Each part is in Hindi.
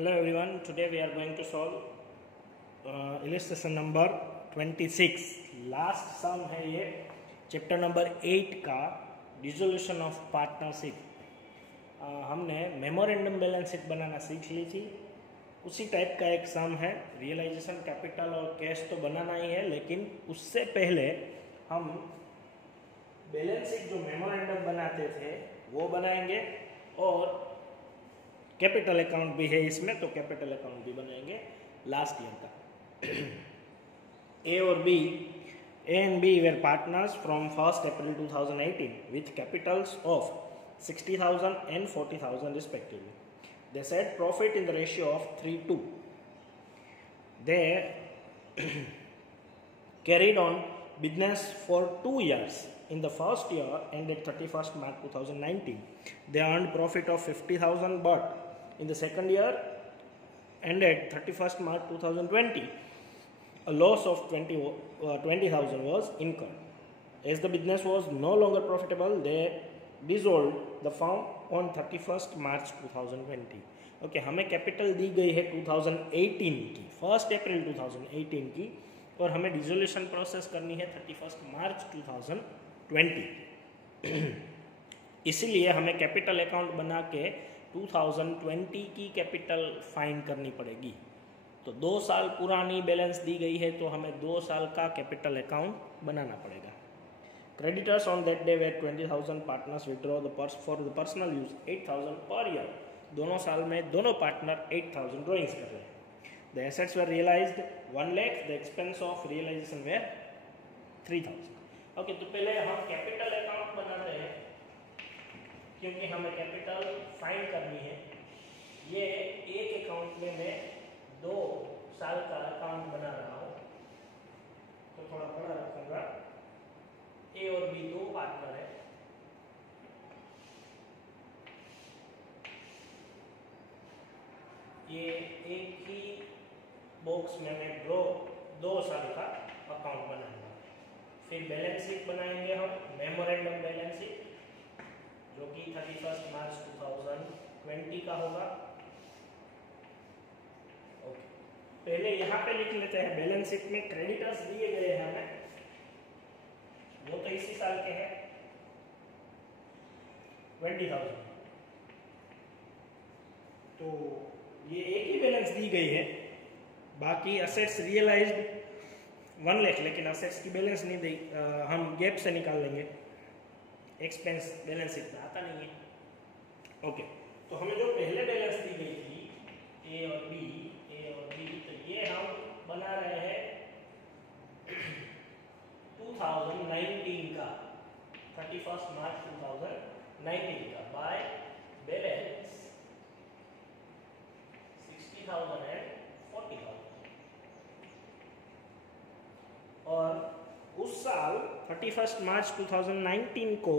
Hello everyone, today we are going to solve illustration number 26. Last सम है ये चैप्टर नंबर 8 का डिसोल्यूशन ऑफ पार्टनरशिप। हमने मेमोरेंडम बैलेंस शीट बनाना सीख ली थी, उसी टाइप का एक सम है। रियलाइजेशन कैपिटल और कैश तो बनाना ही है, लेकिन उससे पहले हम बैलेंस शीट जो मेमोरेंडम बनाते थे वो बनाएंगे और कैपिटल अकाउंट भी है इसमें, तो कैपिटल अकाउंट भी बनाएंगे लास्ट ईयर का। ए और B, A and B were partners from 1st April 2018 with capitals of 60,000 and 40,000 respectively. They said profit in the ratio of 3:2. They carried on business for 2 years. In the first year ended 31st March 2019, they earned profit of 50,000, but in the second year ended 31st March 2020, a loss of 20,000 was incurred. As the business was no longer profitable, they dissolved the firm on 31st March 2020. Okay, हमें कैपिटल दी गई है 2018 की, 1st April 2018 की, और हमें डिसोल्यूशन प्रोसेस करनी है 31st March 2020। इसीलिए हमें कैपिटल अकाउंट बना के 2020 की कैपिटल फाइंड करनी पड़ेगी। तो 2 साल पुरानी बैलेंस दी गई है, तो हमें 2 साल का कैपिटल अकाउंट बनाना पड़ेगा। Creditors on that day were 20,000, partners withdraw for the personal use 8,000 per year. दोनों साल में दोनों पार्टनर 8,000 ड्रॉइंग्स कर रहे हैं। The assets were realised 1 lakh, the expense of realisation were 3,000। Okay, तो पहले हम कैपिटल अकाउंट बनाते हैं, क्योंकि हमें कैपिटल फाइंड करनी है। ये एक अकाउंट में मैं 2 साल का अकाउंट बना रहा हूँ, तो थोड़ा बड़ा रखूंगा। ए और बी 2 पार्टनर है। ये एक ही बॉक्स में मैं 2 साल का अकाउंट बनाऊंगा। फिर बैलेंस शीट बनाएंगे हम, मेमोरेंडम बैलेंस शीट, जो कि 31st मार्च 2020 का होगा। ओके, पहले यहाँ पे लिख लेते हैं बैलेंस शीट में क्रेडिटर्स दिए गए हैं हमें, वो तो इसी साल के हैं 20,000। तो ये एक ही बैलेंस दी गई है, बाकी असेट्स रियलाइज्ड 1 लाख, लेकिन असेट्स की बैलेंस नहीं दी, हम गैप से निकाल लेंगे, एक्सपेंस बैलेंस शीट में आता नहीं है। ओके, तो हमें जो पहले बैलेंस दी गई थी ए और बी, तो ये हम बना रहे हैं 2019 का, 31st मार्च 2019 का, बाय बैलेंस 60,000 एंड 40,000। और उस साल 31st मार्च 2019 को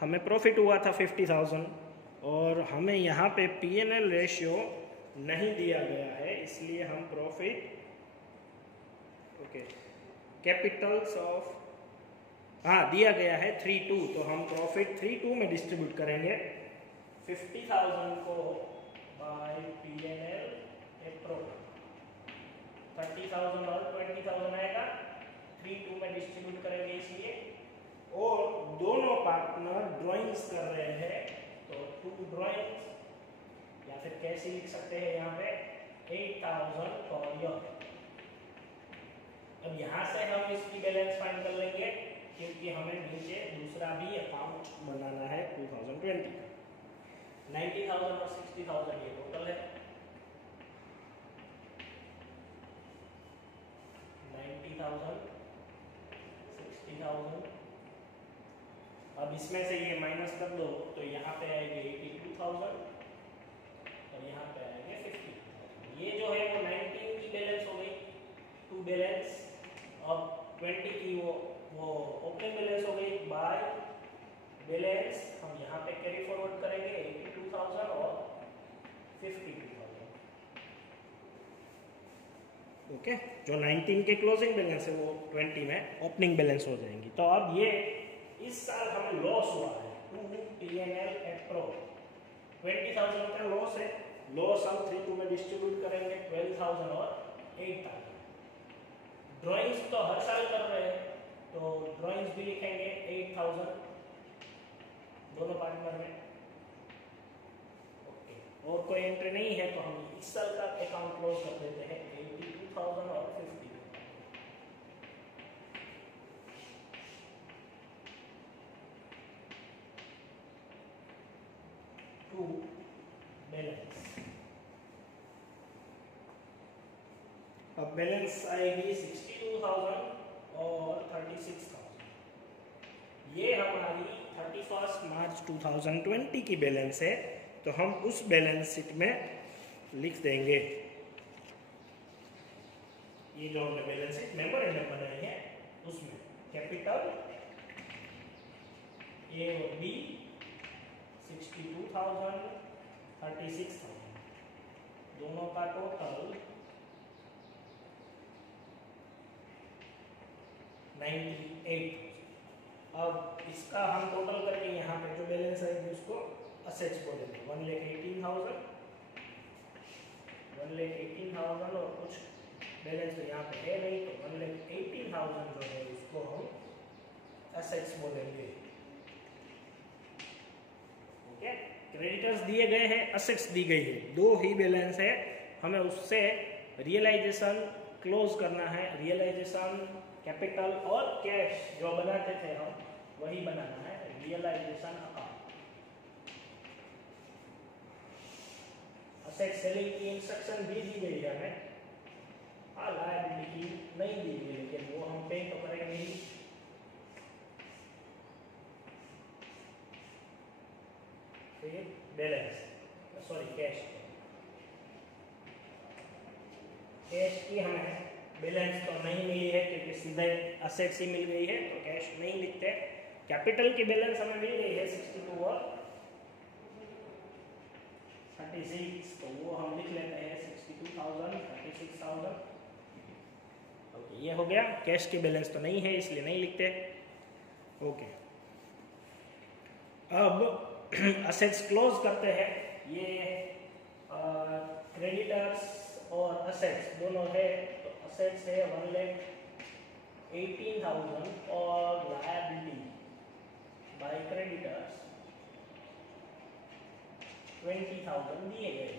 हमें प्रॉफिट हुआ था 50,000, और हमें यहाँ पे P&L रेशियो नहीं दिया गया है, इसलिए हम प्रॉफिट कैपिटल्स ऑफ दिया गया है 3:2, तो हम प्रॉफिट 3:2 में डिस्ट्रीब्यूट करेंगे। 50,000 को बाय P&L अप्रोच 30,000 और 20,000 आएगा, 3:2 में डिस्ट्रीब्यूट करेंगे इसलिए। और दोनों पार्टनर ड्राइंग्स कर रहे हैं, तो 2 ड्राइंग्स, या फिर कैसे लिख सकते हैं यहाँ पे 8,000 पर ईयर। अब यहाँ से हम इसकी बैलेंस फाइंड कर लेंगे, क्योंकि हमें नीचे दूसरा भी अकाउंट बनाना है 2020 का। 90,000 और 60,000 ये टोटल है। 90,000, 60,000। अब इसमें से ये माइनस कर दो, तो यहाँ पे आएंगे 82,000 और यहाँ पे आएंगे 50,000। ये जो है वो 19 की बैलेंस हो गई, 2 बैलेंस। अब 20 की वो ओपनिंग बैलेंस हो गई, बाय बैलेंस हम यहाँ पे कैरी फॉरवर्ड करेंगे 82,000 और 52,000। ओके, जो 19 के क्लोजिंग बैलेंस है वो 20 में ओपनिंग बैलेंस हो जाएंगी। तो अब ये इस साल हमें लॉस हुआ है, P&L अप्रोच 20,000 का लॉस है, लोअर सम 3 2 में डिस्ट्रीब्यूट करेंगे 12,000 और 8,000। ड्राइंग्स तो हर साल कर रहे हैं, तो ड्राइंग्स भी लिखेंगे 8,000 दोनों पार्टनर में। ओके, और कोई एंट्री नहीं है तो हम इस साल का अकाउंट क्लोज कर देते हैं 82,000 और 50। बैलेंस, अब बैलेंस आएगी 62,000 और 36,000। ये हमारी 31 मार्च 2020 की बैलेंस है, तो हम उस बैलेंस शीट में लिख देंगे। ये जो हमने बैलेंस शीट मेमोरेंडम बनाई है उसमें कैपिटल ए और बी 62,000 36,000 दोनों का टोटल 98। अब इसका हम टोटल करके यहाँ पे जो बैलेंस आएगी उसको असेट्स बोलेंगे 1,18,000 और कुछ बैलेंस तो यहाँ पे है नहीं, तो 1,18,000 जो है उसको हम असेट्स बोलेंगे। ओके, क्रेडिटर्स दिए गए हैं, असेट्स दी गई है, दो ही बैलेंस है, हमें उससे रियलाइजेशन क्लोज करना है। रियलाइजेशन कैपिटल और कैश जो बनाते थे हम वही बनाना है, रियलाइजेशन अकाउंट। असेट सेलिंग की इंस्ट्रक्शन भी दी गई है हमें, लायबिलिटी नहीं दी गई, लेकिन वो हम पे तो करेंगे ही। फिर बैलेंस, सॉरी कैश की हमें बैलेंस तो नहीं मिली है क्योंकि सीधे असेट्स ही मिल गई है, तो कैश नहीं लिखते। कैपिटल की बैलेंस हमें मिल गई है 62 और 36, तो वो हम लिख लेते हैं 62,000 36,000। ओके, ये हो गया। कैश की बैलेंस तो नहीं है इसलिए नहीं लिखते। ओके, अब असेट्स क्लोज करते हैं। ये क्रेडिटर्स और असेट्स दोनों है, तो असेट्स है 1,18,000 और लायबिलिटी बाय क्रेडिटर्स 20,000 दिए गए।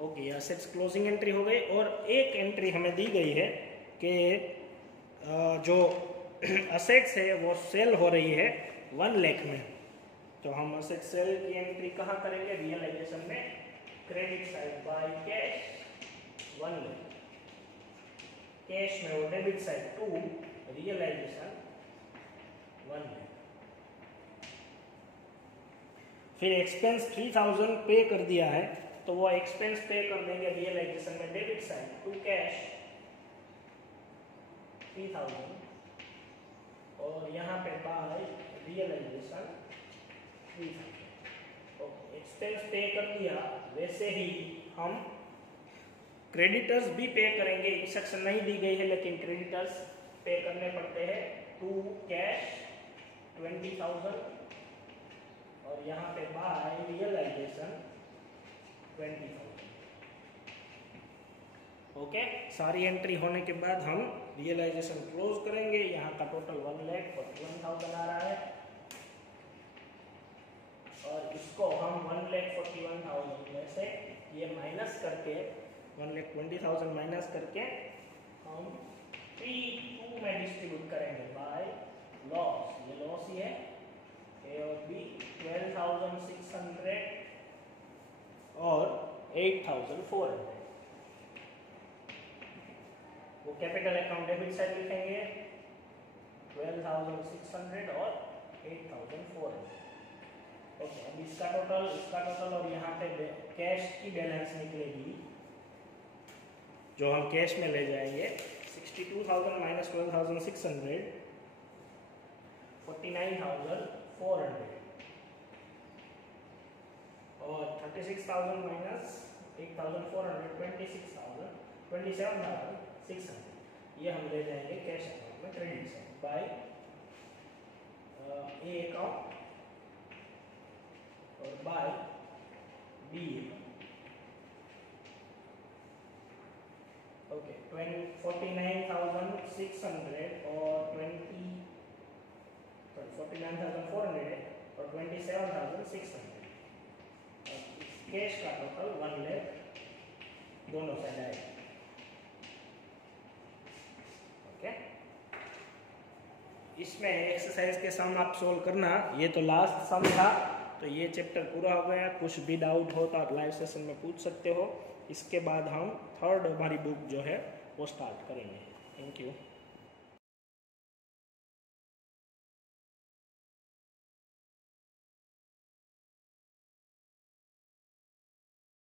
ओके, असेट्स क्लोजिंग एंट्री हो गई, और एक एंट्री हमें दी गई है कि जो असेट्स है वो सेल हो रही है 1 लाख में, तो हम असेट सेल की एंट्री कहाँ करेंगे? रियलाइजेशन में, credit side by cash 1 lakh, cash में और debit side to realisation 1 lakh. फिर एक्सपेंस 3,000 पे कर दिया है, तो वो एक्सपेंस पे कर देंगे रियलाइजेशन में डेबिट साइड टू कैश 3,000, और यहाँ पे बाय रियलाइजेशन 3,000। ओके, एक्सपेंस पे कर दिया, वैसे ही हम क्रेडिटर्स भी पे करेंगे। इंस्ट्रक्शन नहीं दी गई है लेकिन क्रेडिटर्स पे करने पड़ते हैं टू कैश 20,000, और यहाँ पे बाय रियलाइजेशन 20,000। ओके, सारी एंट्री होने के बाद हम रियलाइजेशन क्लोज करेंगे। यहाँ का टोटल 1,41,000 आ रहा है, और इसको हम 1,41,000 में से ये माइनस करके 1,20,000 माइनस करके हम 3 2 में डिस्ट्रीब्यूट करेंगे बाय लॉस। ये लॉस ही है, ए और बी 12,600 और 8,400। वो कैपिटल अकाउंट डेबिट साइड लिखेंगे 12,600 और 8,400। ओके, अब इसका टोटल और यहाँ पे कैश की बैलेंस निकलेगी जो हम कैश में ले जाएंगे 62,000 माइनस 12,600 49,400, और 36,000 माइनस 8,400 27,600। ये हम ले जाएंगे कैश अकाउंट में क्रेडिट साइड बाय ए अकाउंट और बाय बी ओके 49,600 और 49,400 और 27,600 कैश का टोटल 1 लाख दोनों साइड आएगा। ओके इसमें एक्सरसाइज के सम आप सोल्व करना। ये तो लास्ट सम था, तो ये चैप्टर पूरा हो गया। कुछ भी डाउट हो तो आप लाइव सेशन में पूछ सकते हो। इसके बाद हम थर्ड हमारी बुक जो है वो स्टार्ट करेंगे। Thank you.